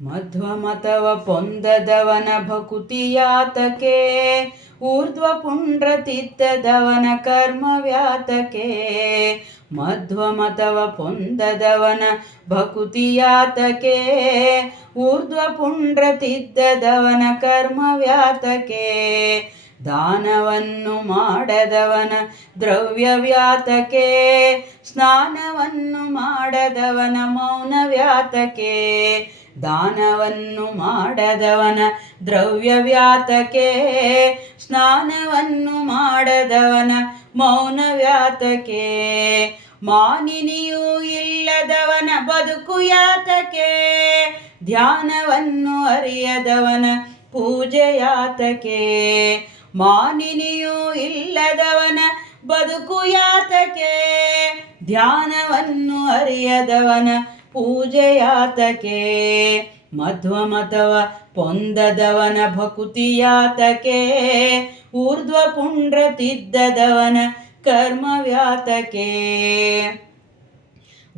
ಮಧ್ವಮತವ ಪೊಂದದವನ ಭಕುತಿಯಾತಕೆ, ಊರ್ಧ್ವ ಪುಂಡ್ರತಿದ್ದದವನ ಕರ್ಮವ್ಯಾತಕೆ. ಮಧ್ವಮತವ ಪೊಂದದವನ ಭಕುತಿಯಾತಕೆ, ಊರ್ಧ್ವ ಪುಂಡ್ರತಿದ್ದದವನ ಕರ್ಮವ್ಯಾತಕೆ. ದಾನವನ್ನು ಮಾಡದವನ ದ್ರವ್ಯವ್ಯಾತಕೆ, ಸ್ನಾನವನ್ನು ಮಾಡದವನ ಮೌನವ್ಯಾತಕೆ. ದಾನವನ್ನು ಮಾಡದವನ ದ್ರವ್ಯವ್ಯಾತಕೆ, ಸ್ನಾನವನ್ನು ಮಾಡದವನ ಮೌನವ್ಯಾತಕೆ. ಮಾನಿನಿಯೂ ಇಲ್ಲದವನ ಬದುಕು ಯಾತಕೆ, ಧ್ಯಾನವನ್ನು ಅರಿಯದವನ ಪೂಜೆಯಾತಕೆ. ಮಾನಿನಿಯೂ ಇಲ್ಲದವನ ಬದುಕು ಯಾತಕೆ, ಧ್ಯಾನವನ್ನು ಅರಿಯದವನ ಪೂಜೆಯಾತಕೆ. ಮಧ್ವಮತವ ಪೊಂದದವನ ಭಕುತಿಯಾತಕೆ, ಊರ್ಧ್ವ ಪುಂಡ್ರತಿದ್ದದವನ ಕರ್ಮವ್ಯಾತಕೆ.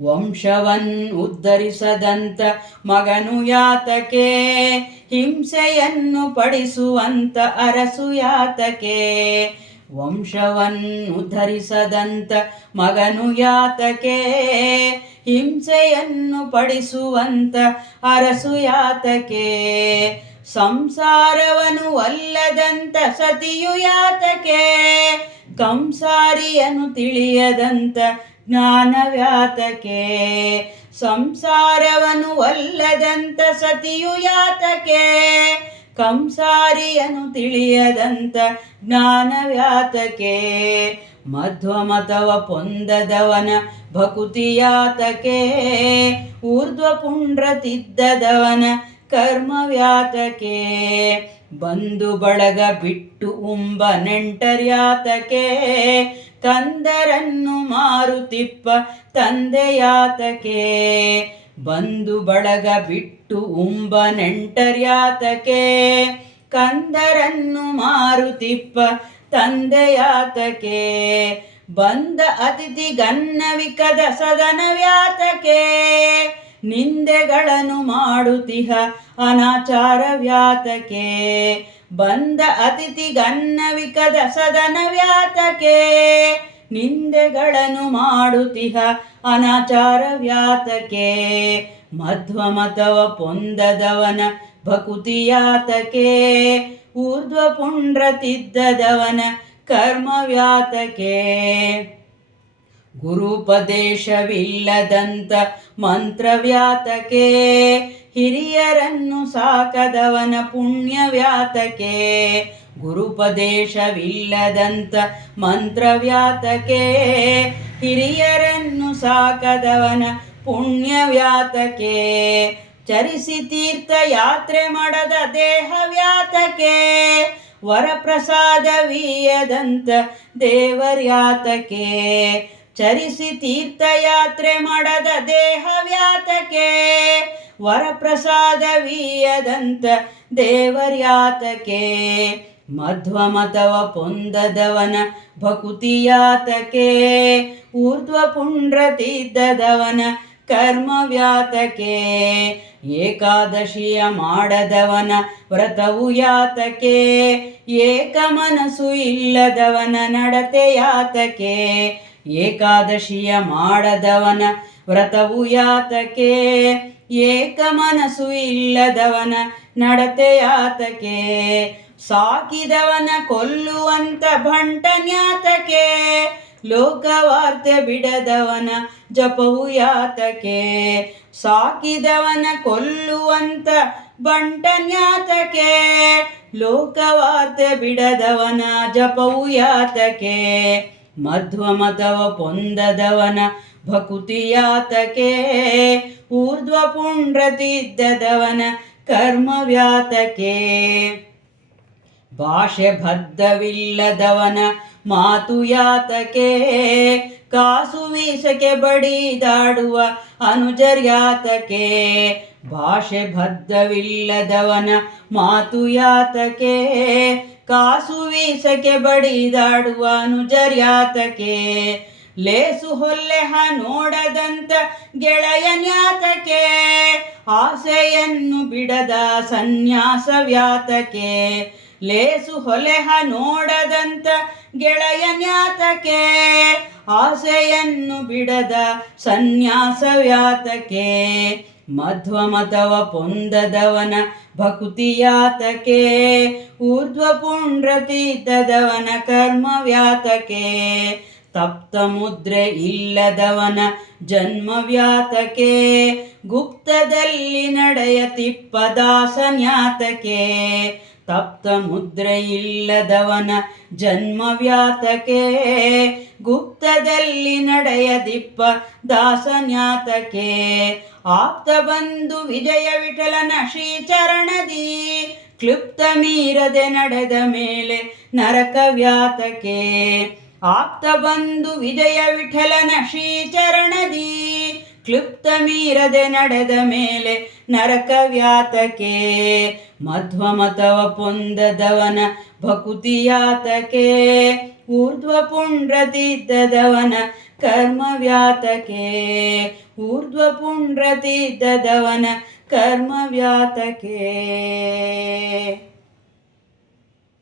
ವಂಶವನ್ನುದ್ಧರಿಸದಂತ ಮಗನು ಯಾತಕೆ, ಹಿಂಸೆಯನ್ನು ಪಡಿಸುವಂತ ಅರಸು ಯಾತಕೆ. ವಂಶವನ್ನುದ್ಧರಿಸದಂತ ಮಗನು ಯಾತಕೆ, ಹಿಂಸೆಯನ್ನು ಪಡಿಸುವಂತ ಅರಸು ಯಾತಕೆ. ಸಂಸಾರವನು ಒಲ್ಲದಂತ ಸತಿಯು ಯಾತಕೆ, ಕಂಸಾರಿಯನು ತಿಳಿಯದಂತ ಜ್ಞಾನವ್ಯಾತಕೆ. ಸಂಸಾರವನು ಒಲ್ಲದಂತ ಸತಿಯು ಯಾತಕೆ, ಕಂಸಾರಿಯನು ತಿಳಿಯದಂತ ಜ್ಞಾನವ್ಯಾತಕೆ. ಮಧ್ವಮತವ ಪೊಂದದವನ ಭಕುತಿಯಾತಕೆ, ಊರ್ಧ್ವ ಪುಂಡ್ರತಿದ್ದದವನ ಕರ್ಮವ್ಯಾತಕೆ. ಬಂಧು ಬಳಗ ಬಿಟ್ಟು ಉಂಬ ನೆಂಟರ್ಯಾತಕೆ, ಕಂದರನ್ನು ಮಾರುತಿಪ್ಪ ತಂದೆಯಾತಕೆ. ಬಂಧು ಬಳಗ ಬಿಟ್ಟು ಉಂಬ ನೆಂಟರ್ಯಾತಕೆ, ಕಂದರನ್ನು ಮಾರುತಿಪ್ಪ ತಂದೆಯಾತಕೆ. ಬಂದ ಅತಿಥಿ ಗನ್ನವಿಕದ ಸದನವ್ಯಾತಕೆ, ನಿಂದೆಗಳನ್ನು ಮಾಡುತ್ತಿಹ ಅನಾಚಾರವ್ಯಾತಕೆ. ಬಂದ ಅತಿಥಿ ಗನ್ನವಿಕದ ಸದನವ್ಯಾತಕೆ, ನಿಂದೆಗಳನ್ನು ಮಾಡುತ್ತಿಹ ಅನಾಚಾರವ್ಯಾತಕೆ. ಮಧ್ವಮತವ ಪೊಂದದವನ ಭಕುತಿಯಾತಕೆ, ಊರ್ಧ್ವ ಪುಂಡ್ರತಿದ್ದದವನ ಕರ್ಮವ್ಯಾತಕೆ. ಗುರುಪದೇಶವಿಲ್ಲದಂತ ಮಂತ್ರವ್ಯಾತಕೆ, ಹಿರಿಯರನ್ನು ಸಾಕದವನ ಪುಣ್ಯವ್ಯಾತಕೆ. ಗುರುಪದೇಶವಿಲ್ಲದಂತ ಮಂತ್ರವ್ಯಾತಕೆ, ಹಿರಿಯರನ್ನು ಸಾಕದವನ ಪುಣ್ಯವ್ಯಾತಕೆ. ಚರಿಸಿ ತೀರ್ಥ ಯಾತ್ರೆ ಮಾಡದ ದೇಹವ್ಯಾತಕೆ, ವರಪ್ರಸಾದವೀಯದಂತ ದೇವರ್ಯಾತಕೆ. ಚರಿಸಿ ತೀರ್ಥಯಾತ್ರೆ ಮಾಡದ ದೇಹವ್ಯಾತಕೆ, ವರಪ್ರಸಾದವೀಯದಂತ ದೇವರ್ಯಾತಕೆ. ಮಧ್ವಮತವ ಪೊಂದದವನ ಭಕುತಿಯಾತಕೆ, ಊರ್ಧ್ವ ಪುಂಡ್ರತಿದ್ದದವನ ಕರ್ಮವ್ಯಾತಕೆ. ಏಕಾದಶಿಯ ಮಾಡದವನ ವ್ರತವು ಯಾತಕೆ, ಏಕ ಮನಸ್ಸು ಇಲ್ಲದವನ ನಡತೆ ಯಾತಕೆ. ಏಕಾದಶಿಯ ಮಾಡದವನ ವ್ರತವು ಯಾತಕೆ, ಏಕ ಮನಸ್ಸು ಇಲ್ಲದವನ ನಡತೆ ಯಾತಕೆ. ಸಾಕಿದವನ ಕೊಲ್ಲುವಂತ ಭಂಟನ್ಯಾತಕೆ, ಲೋಕವಾರ್ತೆ ಬಿಡದವನ ಜಪವು ಯಾತಕೆ. ಸಾಕಿದವನ ಕೊಲ್ಲುವಂತ ಬಂಟನ್ಯಾತಕೆ, ಲೋಕವಾರ್ತೆ ಬಿಡದವನ ಜಪವು ಯಾತಕೆ. ಮಧ್ವಮತವ ಪೊಂದದವನ ಭಕುತಿಯಾತಕೆ, ಊರ್ಧ್ವ ಪುಂಡ್ರತಿದ್ದದವನ ಕರ್ಮವ್ಯಾತಕೆ. ಭಾಷೆ ಬದ್ಧವಿಲ್ಲದವನ ಮಾತು ಯಾತಕೆ, ಕಾಸು ವೀಸಕ್ಕೆ ಬಡಿದಾಡುವ ಅನುಜರ್ಯಾತಕೆ. ಭಾಷೆ ಬದ್ಧವಿಲ್ಲದವನ ಮಾತು ಯಾತಕೆ, ಕಾಸು ವೀಸಕ್ಕೆ ಬಡಿದಾಡುವ ಅನುಜರ್ಯಾತಕೆ. ಲೇಸು ಹೊಲ್ಲೆಹ ನೋಡದಂತ ಗೆಳೆಯನ್ಯಾತಕೆ, ಆಸೆಯನ್ನು ಬಿಡದ ಸನ್ಯಾಸ ವ್ಯಾತಕೆ. ಲೇಸು ಹೊಲೆಹ ನೋಡದಂತ ಗೆಳೆಯನ್ಯಾತಕೆ, ಆಸೆಯನ್ನು ಬಿಡದ ಸನ್ಯಾಸ ವ್ಯಾತಕೆ. ಮಧ್ವಮತವ ಪೊಂದದವನ ಭಕುತಿಯಾತಕೆ, ಊರ್ಧ್ವ ಪುಂಡ್ರತೀತದವನ ಕರ್ಮ ವ್ಯಾತಕೆ. ತಪ್ತ ಮುದ್ರೆ ಇಲ್ಲದವನ ಜನ್ಮ ವ್ಯಾತಕೆ, ಗುಪ್ತದಲ್ಲಿ ನಡೆಯತಿಪ್ಪ ದಾಸನ್ಯಾತಕೆ. ತಪ್ತ ಮುದ್ರೆ ಇಲ್ಲದವನ ಜನ್ಮ ವ್ಯಾತಕೆ, ಗುಪ್ತದಲ್ಲಿ ನಡೆಯದಿಪ್ಪ ದಾಸನ್ಯಾತಕೆ. ಆಪ್ತ ಬಂಧು ವಿಜಯ ವಿಠಲನ ಶ್ರೀಚರಣದಿ, ಕ್ಲುಪ್ತ ಮೀರದೆ ನಡೆದ ಮೇಲೆ ನರಕ ವ್ಯಾತಕೆ. ಆಪ್ತ ಬಂಧು ವಿಜಯ ವಿಠಲನ ಶ್ರೀಚರಣದಿ, ಕ್ಲುಪ್ತ ಮೀರದೆ ನಡೆದ ಮೇಲೆ ನರಕ ವ್ಯಾತಕೆ. ಮಧ್ವಮತವ ಪೊಂದದವನ ಭಕುತಿಯಾತಕೆ, ಊರ್ಧ್ವ ಪುಂಡ್ರತೀತದವನ ಕರ್ಮ ವ್ಯಾತಕೆ. ಊರ್ಧ್ವ ಪುಂಡ್ರತೀತದವನ ಕರ್ಮ ವ್ಯಾತಕೆ.